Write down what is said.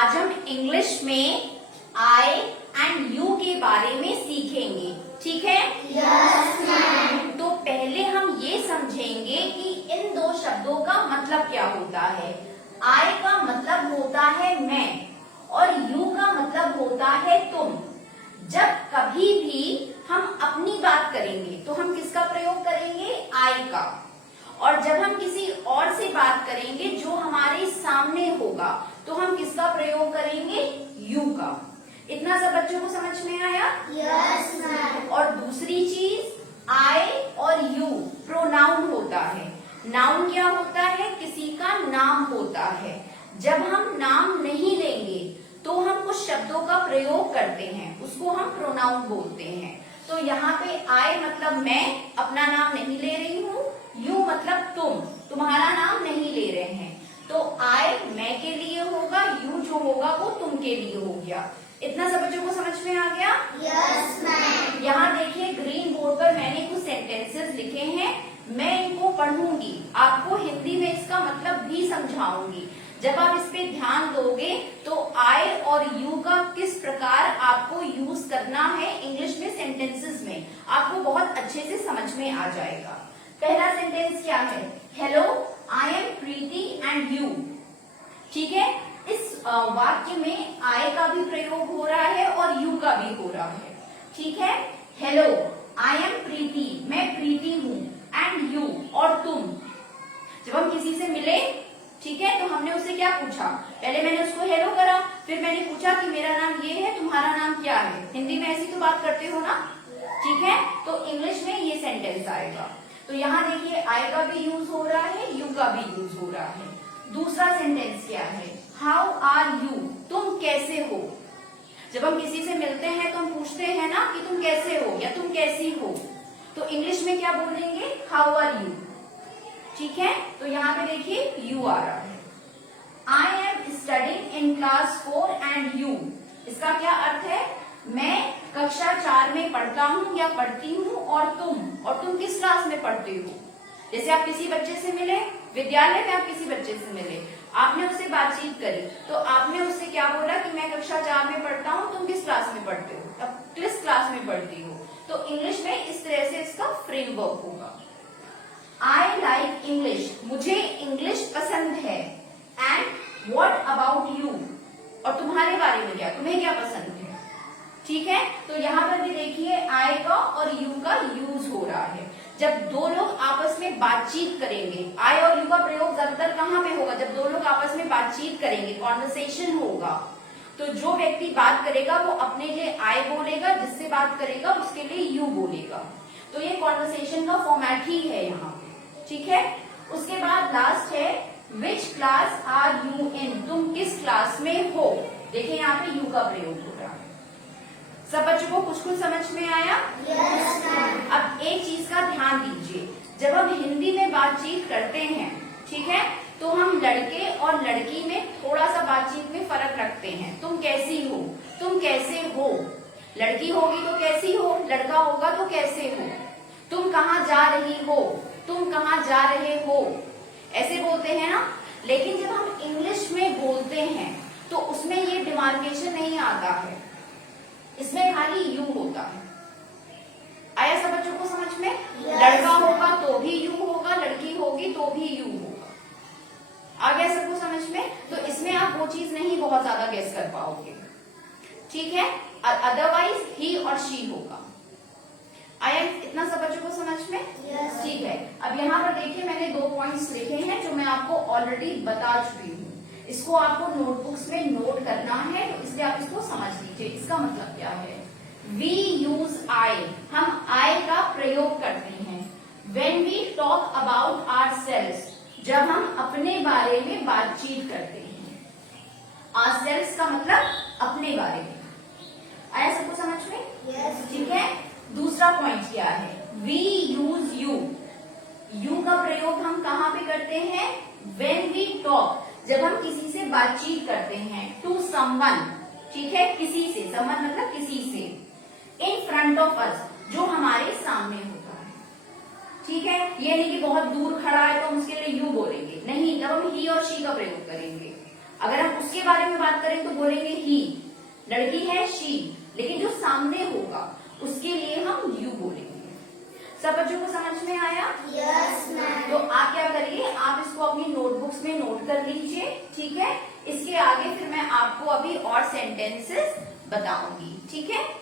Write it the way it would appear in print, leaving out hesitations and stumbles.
आज हम इंग्लिश में आई एंड यू के बारे में सीखेंगे, ठीक है? Yes ma'am. तो पहले हम ये समझेंगे कि इन दो शब्दों का मतलब क्या होता है। आई का मतलब होता है मैं और यू का मतलब होता है तुम। जब कभी भी हम अपनी बात करेंगे तो हम किसका प्रयोग करेंगे? आई का। और जब हम किसी और से बात करेंगे जो हमारे सामने होगा तो हम किसका प्रयोग करेंगे? यू का। इतना सब बच्चों को समझ में आया? Yes ma'am. और दूसरी चीज, आई और यू प्रोनाउन होता है। नाउन क्या होता है? किसी का नाम होता है। जब हम नाम नहीं लेंगे तो हम कुछ शब्दों का प्रयोग करते हैं, उसको हम प्रोनाउन बोलते हैं। तो यहाँ पे आई मतलब मैं अपना नाम नहीं ले रही हूँ, यू मतलब तुम तुम्हारा नाम नहीं ले रहे हैं। तो आई मैं के लिए होगा, यू जो होगा वो तुम के लिए हो गया। इतना सब बच्चों को समझ में आ गया? Yes ma'am. यहाँ देखिए ग्रीन बोर्ड पर मैंने कुछ सेंटेंसेस लिखे हैं, मैं इनको पढ़ूंगी, आपको हिंदी में इसका मतलब भी समझाऊंगी। जब आप इस पे ध्यान दोगे तो आई और यू का किस प्रकार आपको यूज करना है इंग्लिश में सेंटेंसेस में आपको बहुत अच्छे से समझ में आ जाएगा। पहला सेंटेंस क्या है? Hello, I am Preeti and you. ठीक है, इस वाक्य में आई का भी प्रयोग हो रहा है और यू का भी हो रहा है। ठीक है, हेलो, आई एम प्रीति, मैं प्रीति हूँ, एंड यू और तुम। जब हम किसी से मिले, ठीक है, तो हमने उससे क्या पूछा? पहले मैंने उसको हेलो करा, फिर मैंने पूछा कि मेरा नाम ये है, तुम्हारा नाम क्या है? हिंदी में ऐसी तो बात करते हो ना, ठीक है? तो इंग्लिश में ये सेंटेंस आएगा। तो यहाँ देखिए आई का भी यूज हो रहा है, यू का भी यूज हो रहा है। दूसरा सेंटेंस क्या है? हाउ आर यू, तुम कैसे हो? जब हम किसी से मिलते हैं तो हम पूछते हैं ना कि तुम कैसे हो या तुम कैसी हो, तो इंग्लिश में क्या बोलेंगे? How are you. ठीक है, तो यहाँ पे देखिए यू आ रहा है। I am studying in class 4 and you, इसका क्या अर्थ है? मैं कक्षा 4 में पढ़ता हूँ या पढ़ती हूँ, और तुम किस क्लास में पढ़ते हो? जैसे आप किसी बच्चे से मिले, विद्यालय में आप किसी बच्चे से मिले, आपने उससे बातचीत करी, तो आपने उससे क्या बोला कि मैं कक्षा 4 में पढ़ता हूँ, तुम किस क्लास में पढ़ते हो, अब किस क्लास में पढ़ती हो? तो इंग्लिश में इस तरह से इसका फ्रेमवर्क होगा। आई लाइक इंग्लिश, मुझे इंग्लिश पसंद है। एंड व्हाट अबाउट यू, और तुम्हारे बारे में क्या, तुम्हें क्या पसंद है? ठीक है, तो यहाँ पर भी देखिए आई का और यू का यूज हो रहा है। जब दो लोग आपस में बातचीत करेंगे, आई और यू का प्रयोग ज्यादातर कहाँ पे होगा? जब दो लोग आपस में बातचीत करेंगे, कॉन्वर्सेशन होगा, तो जो व्यक्ति बात करेगा वो अपने लिए आई बोलेगा, जिससे बात करेगा उसके लिए यू बोलेगा। तो ये कॉन्वर्सेशन का फॉर्मेट ही है यहाँ पे, ठीक है? उसके बाद लास्ट है which class are you in, तुम किस क्लास में हो? देखिए यहाँ पे यू का प्रयोग हो रहा है। सब बच्चों को कुछ कुछ समझ में आया? Yes ma'am. अब एक चीज का ध्यान दीजिए, जब हम हिंदी में बातचीत करते हैं, ठीक है, तो हम लड़के और लड़की में थोड़ा सा बातचीत में फर्क रखते हैं। तुम कैसी हो, तुम कैसे हो, लड़की होगी तो कैसी हो, लड़का होगा तो कैसे हो। तुम कहाँ जा रही हो, तुम कहाँ जा रहे हो, ऐसे बोलते हैं ना। लेकिन जब हम इंग्लिश में बोलते हैं तो उसमें ये डिमार्केशन नहीं आता है, इसमें खाली यू होता है। आया सब बच्चों को समझ में? लड़का होगा तो भी यू होगा, लड़की होगी तो भी यू होगा। आ गया सबको समझ में? तो इसमें आप वो चीज नहीं बहुत ज्यादा गेस कर पाओगे, ठीक है? अदरवाइज ही और शी होगा। आया इतना सब बच्चों को समझ में? Yes. ठीक है, अब यहाँ पर देखिए मैंने 2 पॉइंट्स लिखे हैं जो मैं आपको ऑलरेडी बता चुकी हूँ। इसको आपको नोटबुक्स में नोट करना है, तो इसलिए आप इसको समझ लीजिए। इसका मतलब क्या है? वी यूज आई, हम आई का प्रयोग करते हैं। When we talk about ourselves, जब हम अपने बारे में बातचीत करते हैं। आवरसेल्व्स का मतलब अपने बारे में। आया सबको समझ में? यस। ठीक है, दूसरा पॉइंट क्या है? वी यूज यू, यू का प्रयोग हम कहाँ पे करते हैं? वेन वी टॉक, जब हम किसी से बातचीत करते हैं। टू समवन, ठीक है, किसी से, समवन मतलब किसी से। इन फ्रंट ऑफ अस, जो हमारे सामने होता है, ठीक है? ये नहीं कि बहुत दूर खड़ा है तो हम उसके लिए यू बोलेंगे, नहीं, तब हम ही और शी का प्रयोग करेंगे। अगर हम उसके बारे में बात करें तो बोलेंगे ही, लड़की है शी, लेकिन जो सामने होगा उसके लिए हम यू बोलेंगे। सब बच्चों को समझ में आया? Yes, ma'am. तो आप क्या करिए, आप इसको अपनी नोटबुक्स में नोट कर लीजिए, ठीक है। इसके आगे फिर मैं आपको अभी और सेंटेंसेस बताऊंगी, ठीक है।